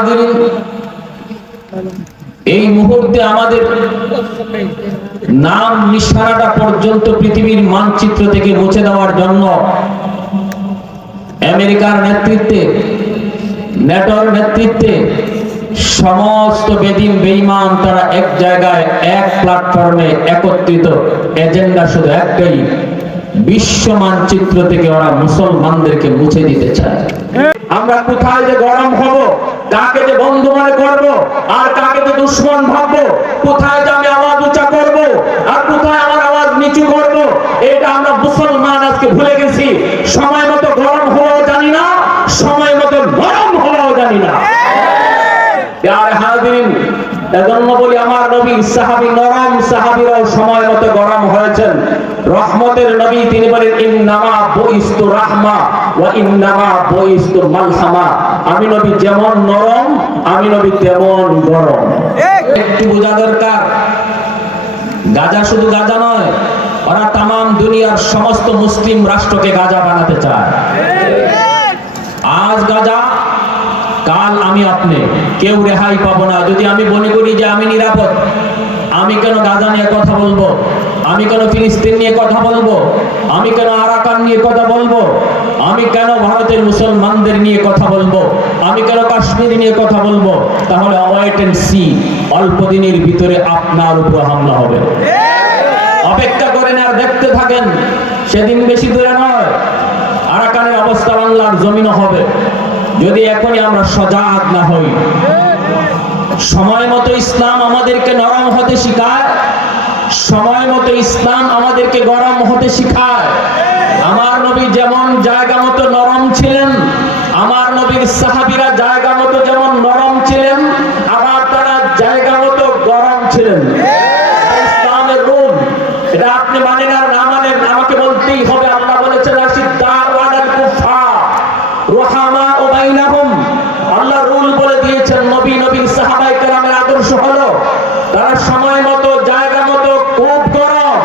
হাজিরিন, এই মুহূর্তে আমাদের নাম নিশানাটা পর্যন্ত পৃথিবীর মানচিত্র থেকে মুছে দেওয়ার জন্য আমেরিকার নেতৃত্বে, নেটোর নেতৃত্বে সমস্ত বেদিন বেঈমান তারা এক জায়গায় এক প্ল্যাটফর্মে একত্রিত। এজেন্ডা শুধু একটাই, বিশ্ব মানচিত্র থেকে ওরা মুসলমানদেরকে মুছে দিতে চায়। আমরা কোথায় যে গরম হব, কাকে যে বন্ধু মনে করব, আর কাকে যে দুশ্মন ভাববো, কোথায় যে আমি আওয়াজ উঁচা করব, আর কোথায় আমার আওয়াজ নিচু করব, এটা আমরা মুসলমান আজকে ভুলে গেছি। সময় মতো গরম হওয়াও জানি না, সময় মতো গরম হওয়াও জানি না। প্যারে হাজিরিন, এজন্য বলি আমার নবী সাহাবী নরম সাহাবীরাও সময় মতো গরম হয়েছেন। রহমতের নবী তিনি বলেন ইন্নামা বুইস্তু রাহমা ওয়া ইন্নামা বুইস্তু মালহামা। আমি নবী যেমন নরম, আমি নবী তেমন গরম। একটু বোঝা দরকার, গাজা শুধু গাজা নয়, ওরা তাম দুনিয়ার সমস্ত মুসলিম রাষ্ট্রকে গাজা বানাতে চায়। আজ গাজা, কাল আমি আপনি, কেউ রেহাই পাবো না। যদি আমি মনে করি যে আমি নিরাপদ, আমি কেন গাজা নিয়ে কথা বলবো, আমি কেন ফিলিস্তিন নিয়ে কথা বলবো, আমি কেন আরাকান নিয়ে কথা বলবো, আমি কেন ভারতের মুসলমানদের নিয়ে কথা বলবো, আমি কেন কাশ্মীর নিয়ে কথা বলবো? তাহলে ওয়েট এন্ড সি, অল্প দিনের ভিতরে আপনার উপর হামলা হবে। অপেক্ষা করেন আর দেখতে থাকেন, সেদিন বেশি দূরে নয়, আরাকানের অবস্থা বাংলার জমিনও হবে, যদি এখনই আমরা সজাগ না হই। সময় মতো ইসলাম আমাদেরকে নরম হতে শিখায়, সময় মতো ইসলাম আমাদেরকে গরম হতে শিখায়। আমার নবী যেমন জায়গা মতো নরম ছিলেন, আমার নবীর সাহাবীরা জায়গা মতো যেমন নরম ছিলেন, আবার তারা জায়গা মতো গরম ছিলেন। ইসলামের রূল, এটা আপনি মানেন আর না মানেন, আমাকে বলতেই হবে। আল্লাহ বলেছেন আশিদ্দাউ আলাল কুফার রুহামা বাইনাহুম। আল্লাহ রুল বলে দিয়েছেন, নবী নবীর সাহাবায়ে কেরামের আদর্শ হলো তারা সময় মতো জায়গা মতো খুব গরম,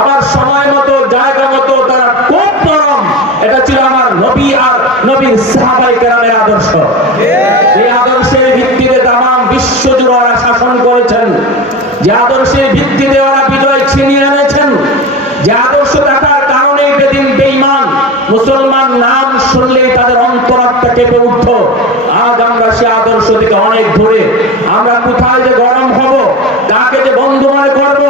আবার সময় মতো জায়গা মতো তারা খুব গরম। এটা ছিল আমার নবী আর নবীর সাহাবায়ে কেরামের আদর্শ। এই আদর্শের ভিত্তিতে তাম বিশ্ব জুড়ে ওরা শাসন করেছেন, যে আদর্শের ভিত্তিতে ওরা বিজয় ছিনিয়ে এনেছেন, যে আদর্শ থাকার কারণে বেদিন বেঈমান মুসলমান নাম শুনলেই তাদের অন্তরাত্মা কেঁপে উঠত। আজ আমরা সে আদর্শ থেকে অনেক দূরে। আমরা কোথায় যে গরম হব, কাকে যে বন্ধু মনে করব,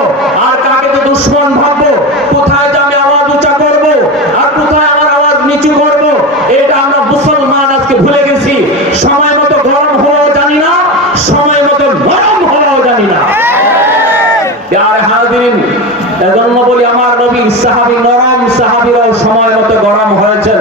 আর কাকে যে দুশ্মন ভাববো, কোথায় যে আমি আওয়াজ উঁচা করব, আর কোথায় আমার আওয়াজ নিচু করব, এটা আমরা মুসলমান আজকে ভুলে গেছি। সময় মতো গরম হওয়াও জানি না, সময় মতো গরম হওয়াও জানি না। প্যারে হাজিরিন, এজন্য বলি আমার নবী সাহাবী নরম সাহাবীরাও সময় মতো গরম হয়েছেন।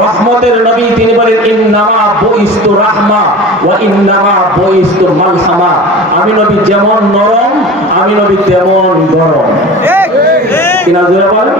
রহমতের নবী তিনি বলেন ইন্নামা বুইস্তু রাহমা ওয়া ইন্নামা বুইস্তু মালহামা। আমি নবী যেমন নরম, আমি নবী তেমন গরম। ঠিক ঠিক কিনা জোরে বলেন।